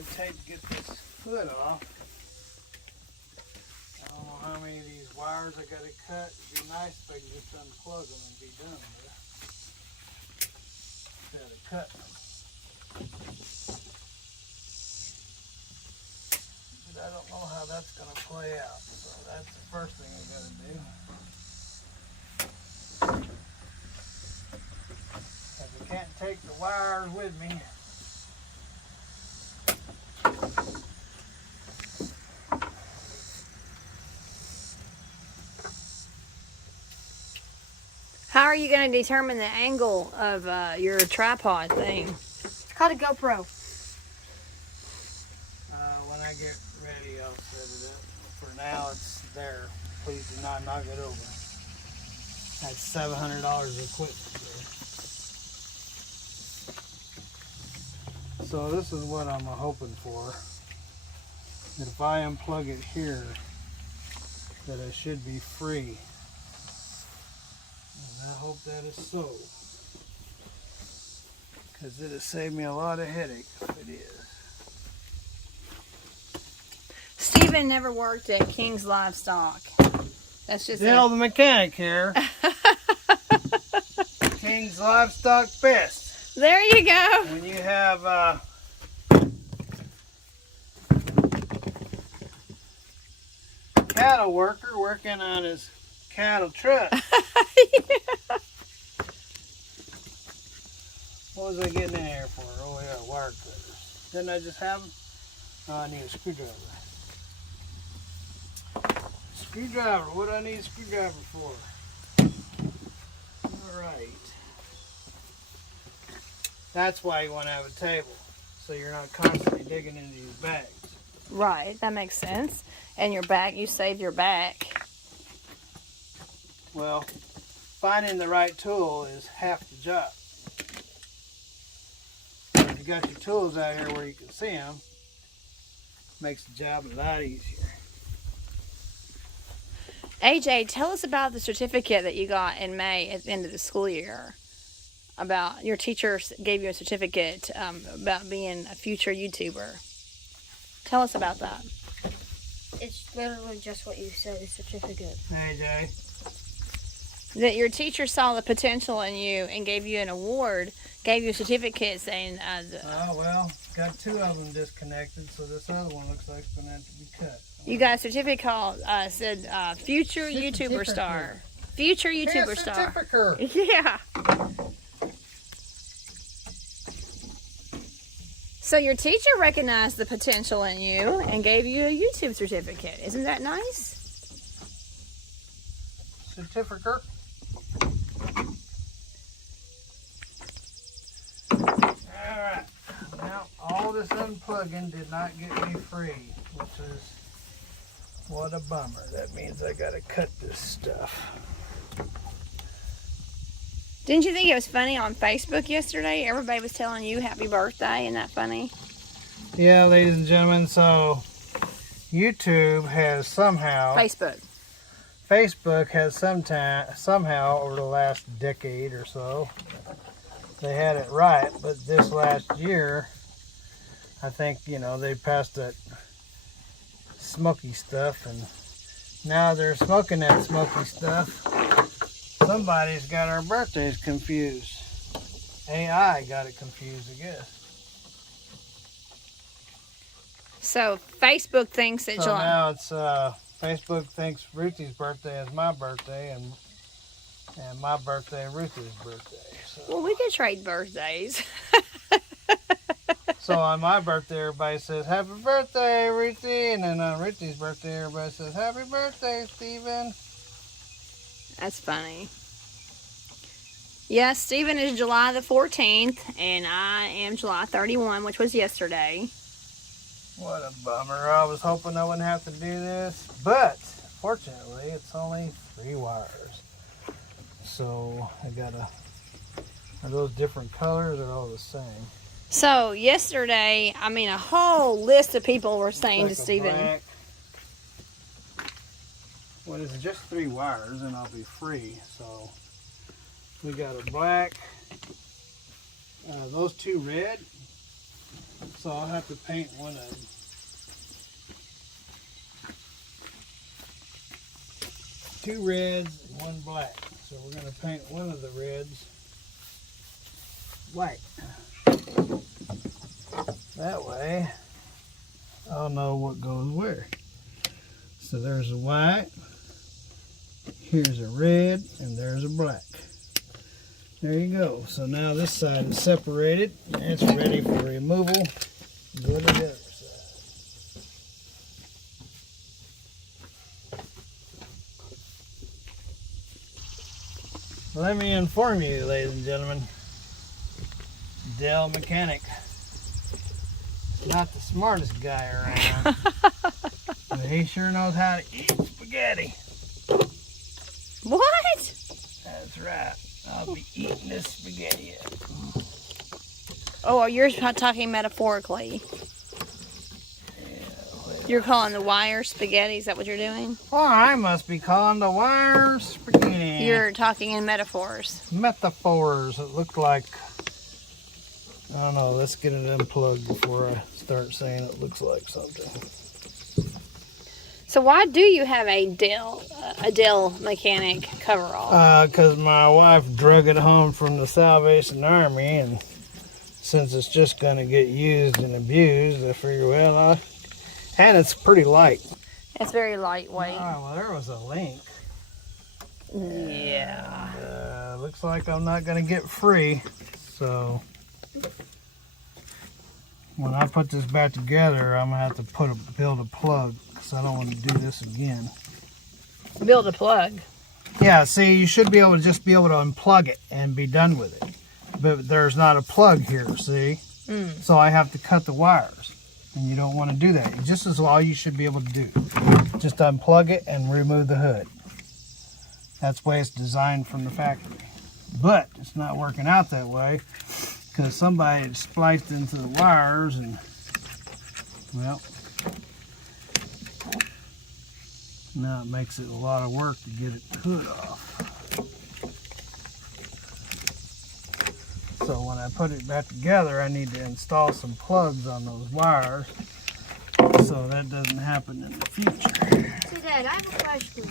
going to take to get this foot off. I don't know how many of these wires I got to cut. It'd be nice if I could just unplug them and be done with it. Instead of cutting them. But I don't know how that's going to play out. So that's the first thing I got to do. Because I can't take the wires with me. How are you going to determine the angle of your tripod thing? It's called a GoPro. When I get ready, I'll set it up. For now, it's there. Please do not knock it over. That's $700 of equipment there. So this is what I'm hoping for. That if I unplug it here, that it should be free. And I hope that is so. Because it'll save me a lot of headache if it is. Steven never worked at King's Livestock. That's just Dale the mechanic here. King's Livestock Best. There you go. When you have cattle worker working on his cattle truck. Yeah. What was I getting in here for? Oh yeah, wire cutters. Didn't I just have them? Oh, I need a screwdriver. Screwdriver. What do I need a screwdriver for? Alright. That's why you want to have a table. So you're not constantly digging into these bags. Right, that makes sense. And your back, you save your back. Well, finding the right tool is half the job. If you got your tools out here where you can see them, makes the job a lot easier. AJ, tell us about the certificate that you got in May at the end of the school year. About your teacher gave you a certificate about being a future YouTuber. Tell us about that. It's literally just what you said, a certificate. Hey, Jay. That your teacher saw the potential in you and gave you an award, gave you a certificate saying... oh, well, got two of them disconnected, so this other one looks like it's going to have to be cut. You got a certificate called, said future YouTuber star. Future YouTuber star. Certificate. Yeah. So your teacher recognized the potential in you and gave you a YouTube certificate. Isn't that nice? Certificate. Alright. Now, all this unplugging did not get me free, which is what a bummer. That means I got to cut this stuff. Didn't you think it was funny on Facebook yesterday? Everybody was telling you happy birthday. Isn't that funny? Yeah, ladies and gentlemen, so YouTube has somehow... Facebook has somehow over the last decade or so, they had it right, but this last year, I think, they passed that smoky stuff, and now they're smoking that smoky stuff. Somebody's got our birthdays confused. AI got it confused, I guess. So Facebook thinks that So now it's Facebook thinks Ruthie's birthday is my birthday, and my birthday Ruthie's birthday. So. Well, we could trade birthdays. So on my birthday, everybody says, happy birthday, Ruthie. And then on Ruthie's birthday, everybody says, happy birthday, Steven. That's funny. Yeah, Steven is July the 14th, and I am July 31, which was yesterday. What a bummer. I was hoping I wouldn't have to do this. But, fortunately, it's only 3 wires. So, are those different colors or all the same? So, yesterday, a whole list of people were saying to Steven... Black. Well, it's just 3 wires and I'll be free. So, we got a black, those 2 red. So I'll have to paint one of them. Two reds and one black. So we're going to paint one of the reds white. That way I'll know what goes where. So there's a white, here's a red, and there's a black. There you go. So now this side is separated and it's ready for removal. Go to the other side. Let me inform you, ladies and gentlemen, Dell mechanic is not the smartest guy around, but he sure knows how to eat spaghetti. What? That's right. I'll be eating this spaghetti up. Oh, you're talking metaphorically. You're calling the wire spaghetti, is that what you're doing? Well, I must be calling the wire spaghetti. You're talking in metaphors. Metaphors. It looked like, I don't know, let's get it unplugged before I start saying it looks like something. So why do you have a Dell mechanic coverall? Because my wife drug it home from the Salvation Army, and since it's just going to get used and abused, I figure, well, and it's pretty light. It's very lightweight. Oh, well, there was a link. Yeah. And, looks like I'm not going to get free. So when I put this back together, I'm going to have to build a plug because I don't want to do this again. Build a plug. Yeah, see, you should be able to just be able to unplug it and be done with it. But there's not a plug here, see? So I have to cut the wires. And you don't want to do that. Just as all you should be able to do. Just unplug it and remove the hood. That's the way it's designed from the factory. But it's not working out that way because somebody had spliced into the wires and, well, now it makes it a lot of work to get the hood off. So when I put it back together, I need to install some plugs on those wires so that doesn't happen in the future. So Dad, I have a question.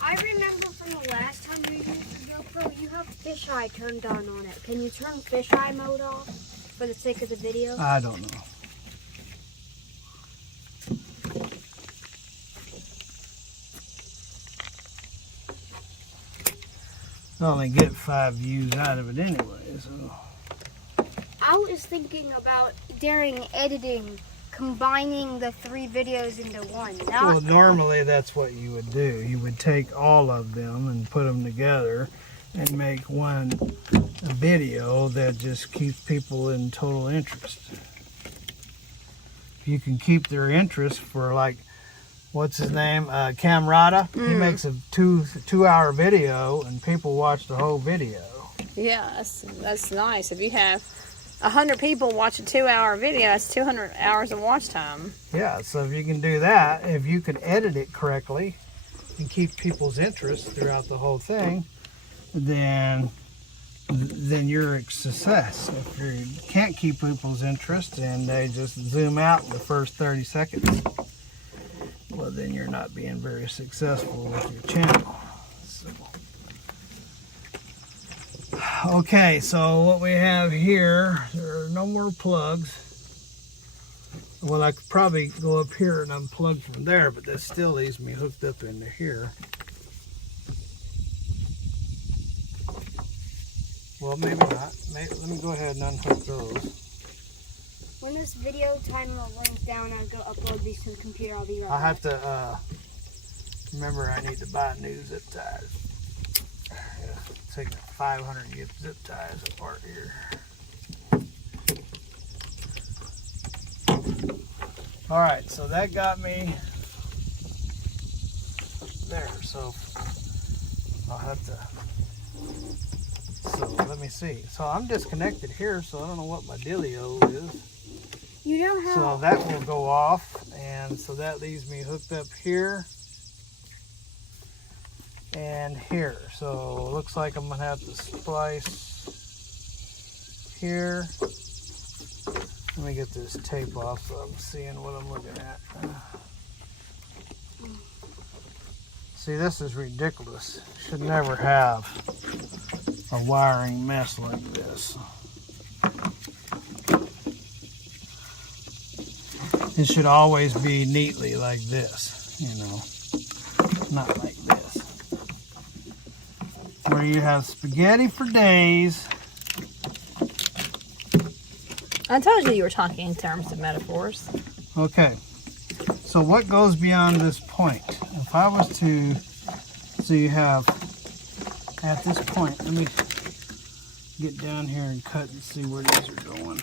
I remember from the last time you used the GoPro, you have fisheye turned on it. Can you turn fisheye mode off for the sake of the video? I don't know. I only get 5 views out of it anyway, so. I was thinking about during editing, combining the 3 videos into one. Well, normally that's what you would do. You would take all of them and put them together and make one video that just keeps people in total interest. If you can keep their interest for, like, what's his name, Camrata, he makes a two-hour video and people watch the whole video. Yeah, that's nice. If you have 100 people watch a 2-hour video, that's 200 hours of watch time. Yeah, so if you can do that, if you can edit it correctly and keep people's interest throughout the whole thing, then you're a success. If you can't keep people's interest and they just zoom out in the first 30 seconds, well, then you're not being very successful with your channel. So. Okay, so what we have here, there are no more plugs. Well, I could probably go up here and unplug from there, but that still leaves me hooked up into here. Well, maybe not. Let me go ahead and unhook those. When this video timer runs down, I'll go upload these to the computer. I'll be right back. I'll have to, remember I need to buy new zip ties. Take 500 zip ties apart here. Alright, so that got me there. So I'll have to, so let me see. So I'm disconnected here, so I don't know what my dealio is. You know how... So that will go off, and so that leaves me hooked up here and here. So it looks like I'm going to have to splice here Let me get this tape off so I'm seeing what I'm looking at. See, this is ridiculous. Should never have a wiring mess like this. It should always be neatly like this, you know, not like this. Where you have spaghetti for days. I told you were talking in terms of metaphors. Okay, so what goes beyond this point? If I was to, so you have, at this point, let me get down here and cut and see where these are going.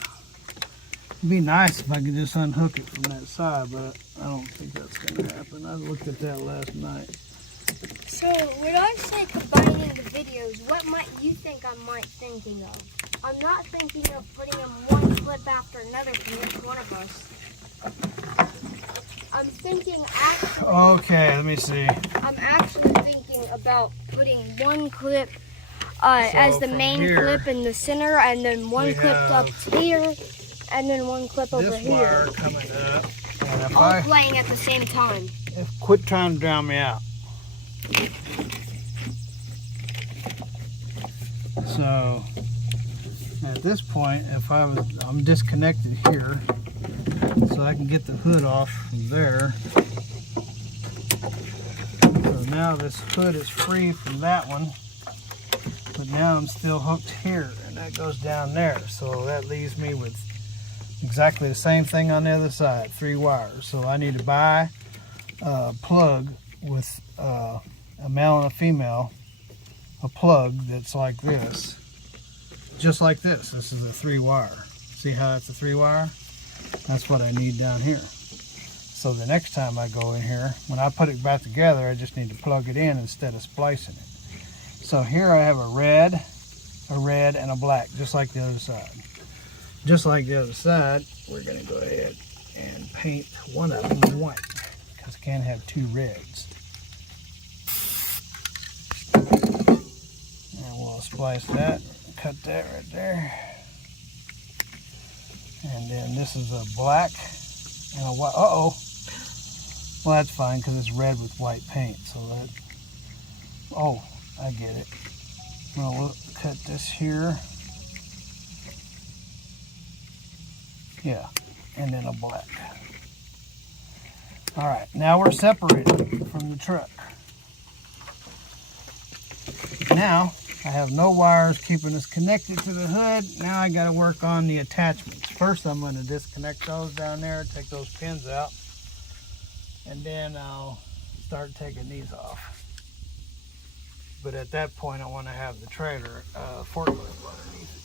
It'd be nice if I could just unhook it from that side, but I don't think that's going to happen. I looked at that last night. So, when I say combining the videos, what might you think I might thinking of? I'm not thinking of putting them one clip after another from each one of us. I'm thinking actually... Okay, let me see. I'm actually thinking about putting one clip as the main clip in the center, and then one clip up here, and then one clip over this here. Wire coming up. And if All playing at the same time. Quit trying to drown me out. So at this point, I'm disconnected here, so I can get the hood off from there. So now this hood is free from that one, but now I'm still hooked here, and that goes down there. So that leaves me with exactly the same thing on the other side, 3 wires. So I need to buy a plug with a male and a female, a plug that's like this, just like this. This is a 3 wire. See how that's a 3 wire? That's what I need down here. So the next time I go in here, when I put it back together, I just need to plug it in instead of splicing it. So here I have a red, and a black, just like the other side. Just like the other side, we're going to go ahead and paint one of them white, because I can't have 2 reds. And we'll splice that, cut that right there. And then this is a black and a white. Uh-oh. Well, that's fine because it's red with white paint. So that, oh, I get it. Well, we'll cut this here. Yeah, and then a black. All right, now we're separated from the truck. Now, I have no wires keeping us connected to the hood. Now I gotta work on the attachments. First, I'm gonna disconnect those down there, take those pins out, and then I'll start taking these off. But at that point, I wanna have the trailer forklift underneath it.